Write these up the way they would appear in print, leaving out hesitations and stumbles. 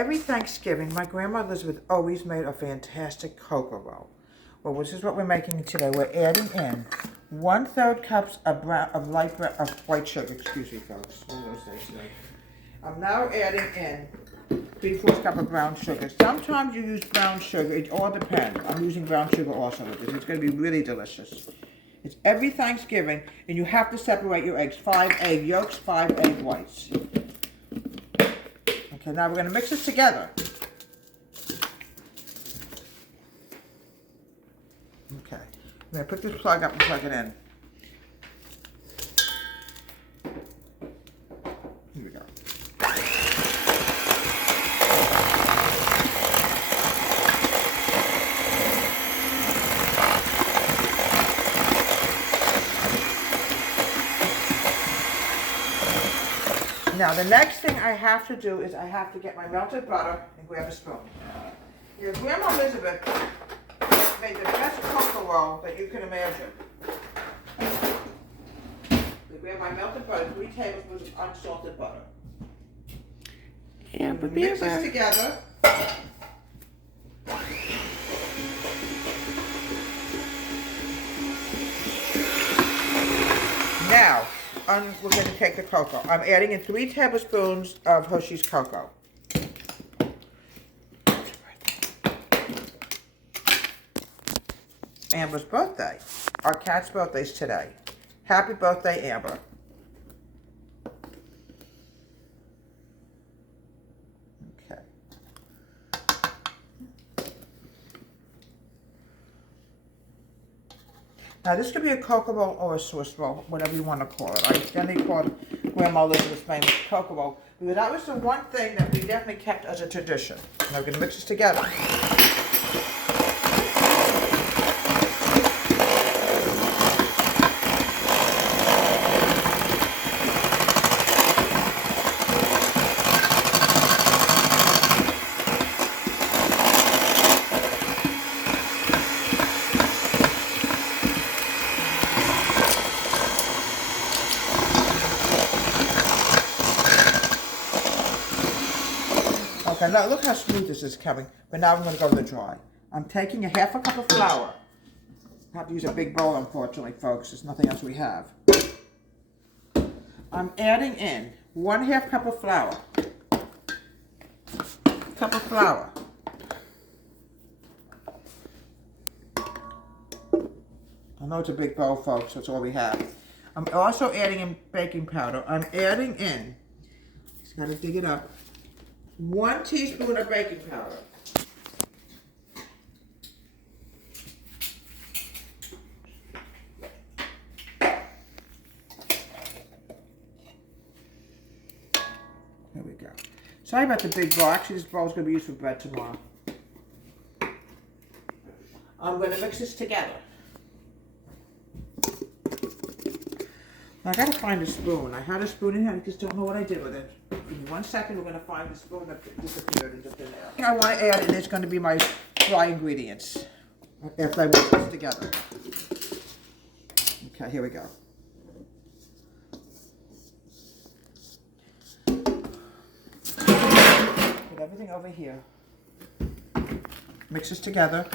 every Thanksgiving, my grandma Elizabeth always made a fantastic cocoa roll. Well, this is what we're making today. We're adding in 1/3 cups of white sugar. Excuse me, folks. What did I say today? I'm now adding in 3/4 cup of brown sugar. Sometimes you use brown sugar. It all depends. I'm using brown sugar also with this. It's going to be really delicious. It's every Thanksgiving, and you have to separate your eggs. 5 egg yolks, 5 egg whites. Okay, now we're going to mix this together. Okay, I'm going to pick this plug up and plug it in. Here we go. Now, the next thing I have to do is I have to get my melted butter and grab a spoon. Your Grandma Elizabeth made the best cocoa roll that you can imagine. I grab my melted butter, 3 tablespoons of unsalted butter. Yeah, but Mix this together. Now, we're going to take the cocoa. I'm adding in 3 tablespoons of Hershey's cocoa. Amber's birthday. Our cat's birthday's today. Happy birthday, Amber. Okay. Now, this could be a cocoa roll or a Swiss roll, whatever you want to call it. I generally call it Grandma Elizabeth's famous cocoa roll, because that was the one thing that we definitely kept as a tradition. Now, we're going to mix this together. Okay, now look how smooth this is coming. But now I'm going to go to the dry. I'm taking a 1/2 cup of flour. I have to use a big bowl, unfortunately, folks. There's nothing else we have. I'm adding in 1/2 cup of flour. Cup of flour. I know it's a big bowl, folks. That's all we have. I'm also adding in baking powder. I'm adding in, just gotta dig it up, 1 teaspoon of baking powder. There we go. Sorry about the big bowl. Actually, this bowl is going to be used for bread tomorrow. I'm going to mix this together. Now, I got to find a spoon. I had a spoon in here. I just don't know what I did with it. In 1 second, we're going to find the spoon that disappeared into thin air. I want to add, and it's going to be my dry ingredients after I mix this together. Okay, here we go. Put everything over here. Mix this together.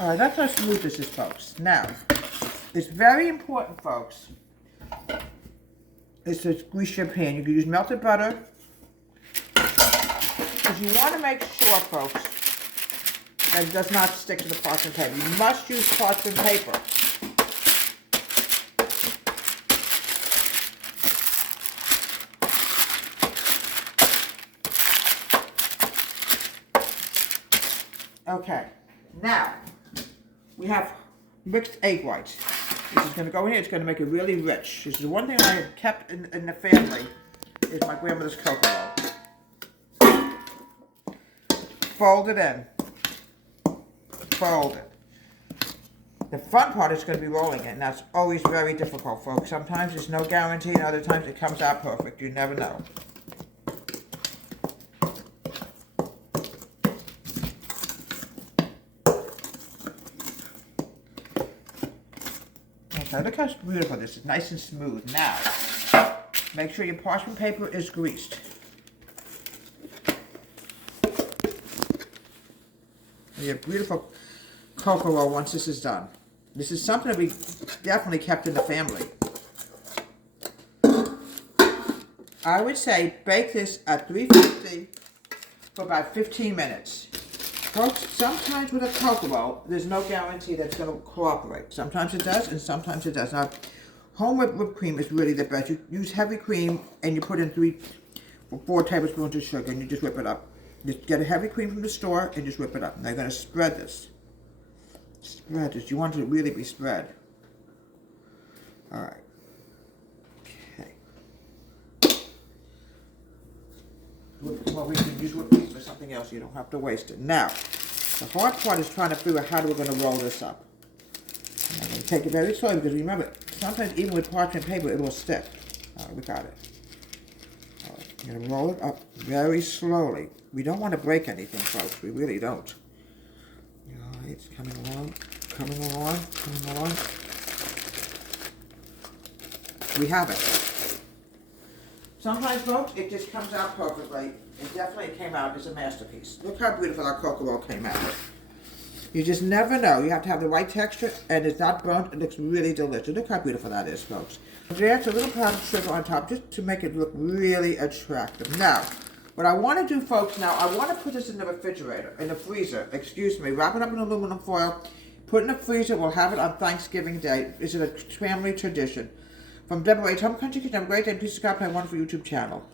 All right, that's how smooth this is, folks. Now, it's very important, folks, is to grease your pan. You can use melted butter, because you want to make sure, folks, that it does not stick to the parchment paper. You must use parchment paper. Okay, now, we have mixed egg whites. This is going to go in here. It's going to make it really rich. This is the one thing I have kept in the family is my grandmother's cocoa roll. Fold it in. Fold it. The fun part is going to be rolling it, and that's always very difficult, folks. Sometimes there's no guarantee, and other times it comes out perfect. You never know. Okay, look how beautiful this is. Nice and smooth. Now, make sure your parchment paper is greased. You have beautiful cocoa roll once this is done. This is something that we definitely kept in the family. I would say bake this at 350 for about 15 minutes. Folks, sometimes with a cocoa roll, there's no guarantee that it's going to cooperate. Sometimes it does, and sometimes it does. Now, home whipped cream is really the best. You use heavy cream, and you put in 4 tablespoons of sugar, and you just whip it up. Just get a heavy cream from the store, and just whip it up. Now, you're going to spread this. Spread this. You want it to really be spread. All right. Okay. Well, we can use whipped cream for something else. You don't have to waste it. Now, the hard part is trying to figure out how we're going to roll this up. And I'm going to take it very slowly because remember, sometimes even with parchment paper, it will stick. All right, we got it. All right, I'm going to roll it up very slowly. We don't want to break anything, folks. We really don't. All right, it's coming along, coming along, coming along. We have it. Sometimes, folks, it just comes out perfectly. It definitely came out as a masterpiece. Look how beautiful our cocoa roll came out. You just never know. You have to have the right texture, and it's not burnt. It looks really delicious. Look how beautiful that is, folks. There's a little powdered sugar on top just to make it look really attractive. Now, what I want to do, folks, now, I want to put this in the refrigerator, in the freezer, excuse me, wrap it up in aluminum foil, put it in the freezer. We'll have it on Thanksgiving Day. It's a family tradition. From Deborah H. Home Country Kitchen, have a great day. Please subscribe to my wonderful YouTube channel.